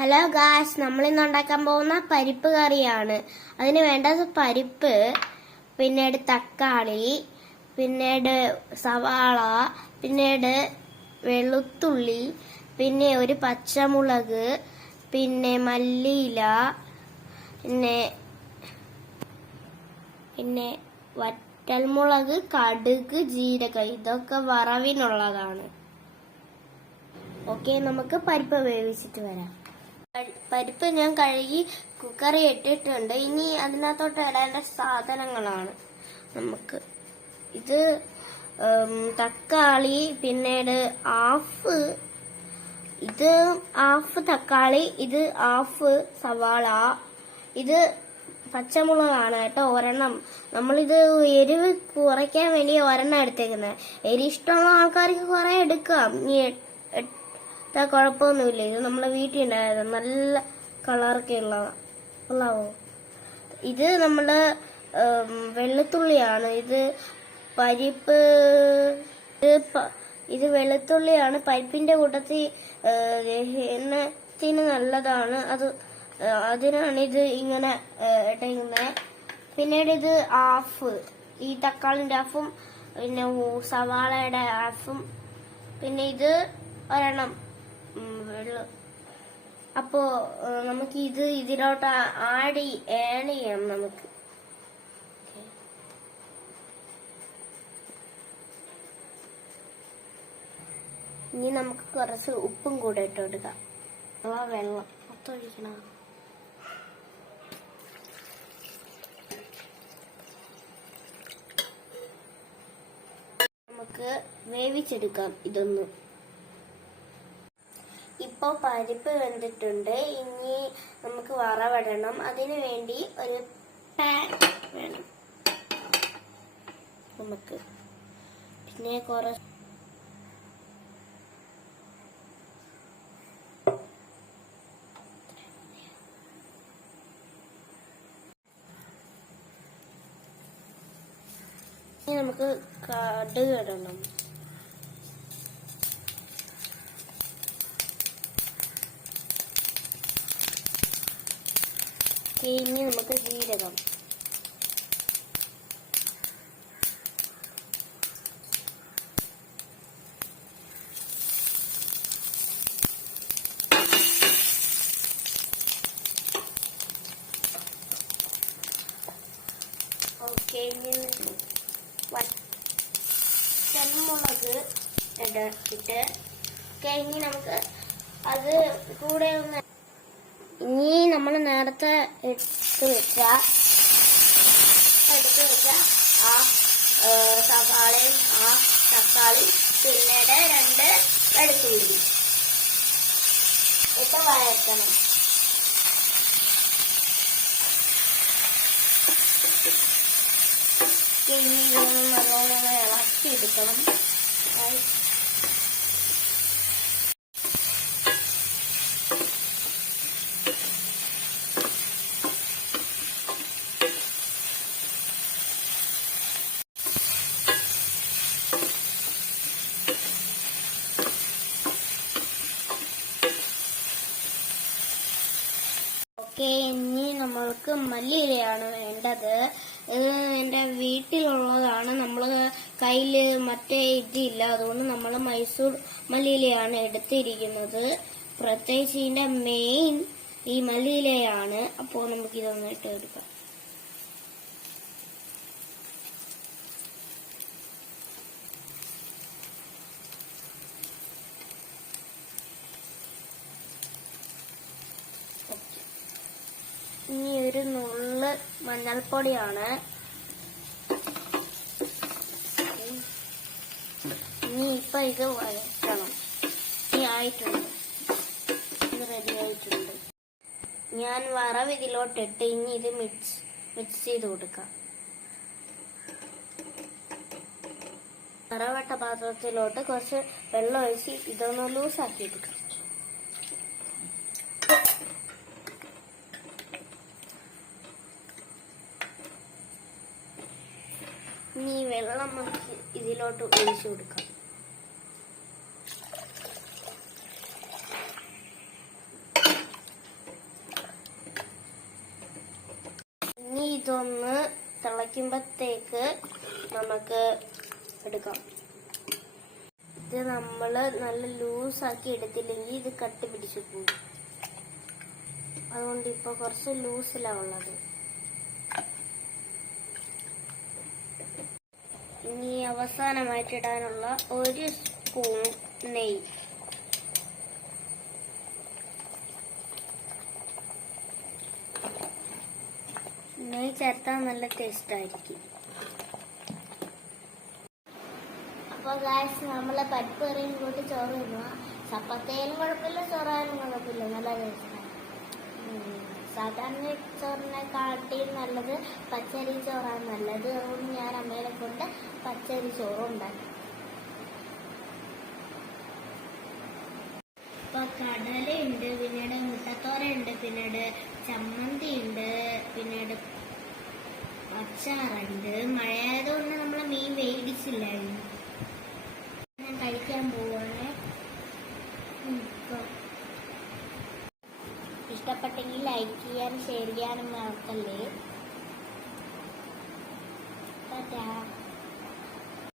Hello guys, നമ്മളിന്ന് ഉണ്ടാക്കാൻ പോകുന്ന പരിപ്പ് കറിയാണ്. അതിന് വേണ്ടത് പരിപ്പ്, പിന്നീട് തക്കാളി, പിന്നീട് സവാള, പിന്നീട് വെളുത്തുള്ളി, പിന്നെ ഒരു പച്ചമുളക്, പിന്നെ മല്ലിയില, പിന്നെ വറ്റൽമുളക്, കടുക്, ജീരകം. ഇതൊക്കെ വറവിനുള്ളതാണ്. ഓക്കെ, നമുക്ക് പരിപ്പ് വേവിച്ചിട്ട് വരാം. പരിപ്പ് ഞാൻ കഴുകി കുക്കറിൽ ഇട്ടിട്ടുണ്ട്. ഇനി അതിനകത്തോട്ട് ഇടേണ്ട സാധനങ്ങളാണ് നമുക്ക്. ഇത് തക്കാളി, പിന്നീട് ഹാഫ് തക്കാളി, ഇത് ഹാഫ് സവാള, ഇത് പച്ചമുളകാണ് കേട്ടോ, ഒരെണ്ണം. നമ്മളിത് എരിവ് കുറയ്ക്കാൻ വേണ്ടി ഒരെണ്ണം എടുത്തേക്കുന്നത്. എരി ഇഷ്ടമുള്ള ആൾക്കാർക്ക് കുറെ എടുക്കാം, കുഴപ്പമൊന്നുമില്ല. ഇത് നമ്മളെ വീട്ടിൽ ഉണ്ടായിരുന്നു, നല്ല കളറൊക്കെ ഉള്ളതാവോ. ഇത് നമ്മള് വെളുത്തുള്ളിയാണ്. ഇത് പരിപ്പ്, ഇത് വെളുത്തുള്ളിയാണ്. പരിപ്പിന്റെ കൂട്ടത്തിൽ എണ്ണത്തിന് നല്ലതാണ്, അതിനാണ് ഇത് ഇങ്ങനെ ഇടുന്നത്. പിന്നീട് ഇത് ഹാഫ്, ഈ തക്കാളിന്റെ ഹാഫും, പിന്നെ സവാളയുടെ ഹാഫും, പിന്നെ ഇത് ഒരെണ്ണം വെള്ളം. അപ്പോ നമുക്ക് ഇതിലോട്ട് ആഡ് ചെയ്യാം. നമുക്ക് ഇനി നമുക്ക് കുറച്ച് ഉപ്പും കൂടെ ഇട്ട് കൊടുക്കാം. വെള്ളം ഒത്തൊഴിക്കണം. നമുക്ക് വേവിച്ചെടുക്കാം ഇതൊന്ന്. ഇപ്പൊ പരിപ്പ് വെന്തിട്ടുണ്ട്. ഇനി നമുക്ക് വറവിടണം. അതിനു വേണ്ടി ഒരു പാൻ വേണം നമുക്ക്. പിന്നെ നമുക്ക് കടുക് ഇടണം. ഇനി നമുക്ക് ജീരകം, ഓക്കെ. ഇനി വറ്റൽമുളക് ഇട്ട് ഇനി നമുക്ക് അത് കൂടെ ഒന്ന്. ഇനി നമ്മൾ നേരത്തെ എടുത്ത് വെച്ച ആ സവാളയും ആ തക്കാളി, പിന്നീട് 2 വെളുത്തുള്ളി ഇട്ട് വഴറ്റണം. ഇനി ഇതൊന്നും നല്ലോണം ഇളക്കിയെടുക്കണം. ഇനി നമ്മൾക്ക് മല്ലിയിലയാണ് വേണ്ടത്. ഇത് എന്റെ വീട്ടിലുള്ളതാണ്. നമ്മള് കയ്യില് മറ്റേ ഇതില്ല, അതുകൊണ്ട് നമ്മൾ മൈസൂർ മല്ലിയിലയാണ് എടുത്തിരിക്കുന്നത്. പ്രത്യേകിച്ച് ഇതിന്റെ മെയിൻ ഈ മല്ലിയിലയാണ്. അപ്പോൾ നമുക്ക് ഇതൊന്ന് ഇട്ട് എടുക്കാം. ഇനി ഒരു നുള്ള് മഞ്ഞൾപ്പൊടിയാണ്. ഇനി ഇപ്പൊ ഇത് വഴറ്റണം. ഇനി ആയിട്ടുണ്ട്, ഇത് റെഡി ആയിട്ടുണ്ട്. ഞാൻ വറവ് ഇതിലോട്ടിട്ട് ഇനി ഇത് മിക്സ് ചെയ്ത് കൊടുക്കാം. വറവട്ട പാത്രത്തിലോട്ട് കുറച്ച് വെള്ളം ഒഴിച്ച് ഇതൊന്ന് ലൂസാക്കി എടുക്കാം. ഇനി വെള്ളം നമുക്ക് ഇതിലോട്ട് ഒഴിച്ചു കൊടുക്കാം. ഇതൊന്ന് തിളയ്ക്കുമ്പോഴത്തേക്ക് നമുക്ക് എടുക്കാം. ഇത് നമ്മൾ നല്ല ലൂസാക്കി എടുത്തില്ലെങ്കിൽ ഇത് കട്ടി പിടിച്ചു പോകും. അതുകൊണ്ട് ഇപ്പൊ കുറച്ച് ലൂസിലാണ് ഉള്ളത്. ഇനി അവസാനമായിട്ട് ഇടാനുള്ള 1 സ്പൂൺ നെയ്യ്. നെയ്യ് ചേർത്താൽ നല്ല ടേസ്റ്റ് ആയിരിക്കും. അപ്പോൾ ഗായ്സ് നമ്മളെ പരിപ്പ് കറിയും കൂട്ടി ചോറ് തിന്നുക. ചപ്പാത്തിയായാലും കുഴപ്പമില്ല, ചോറായാലും കുഴപ്പമില്ല, നല്ല ടേസ്റ്റാണ്. സാധാരണ ചോറിനെക്കാട്ടിയും നല്ലത് പച്ചരി ചോറാണ് നല്ലത്. അതുകൊണ്ട് ഞാൻ അമ്മയെ കൊണ്ട് പച്ചരി ചോറും ഉണ്ടാക്കി. ഇപ്പൊ കടലയുണ്ട്, പിന്നീട് മുട്ടത്തോരയുണ്ട്, പിന്നീട് ചമ്മന്തി ഉണ്ട്, പിന്നീട് അച്ചാറുണ്ട്. മഴയായതുകൊണ്ട് നമ്മൾ മീൻ വേടിച്ചില്ലായിരുന്നു. ഞാൻ കഴിക്കാൻ പോവാണ്. ഇഷ്ടപ്പെട്ടെങ്കിൽ ലൈക്ക് ചെയ്യാനും ഷെയർ ചെയ്യാനും മറക്കല്ലേ. ടാറ്റാ.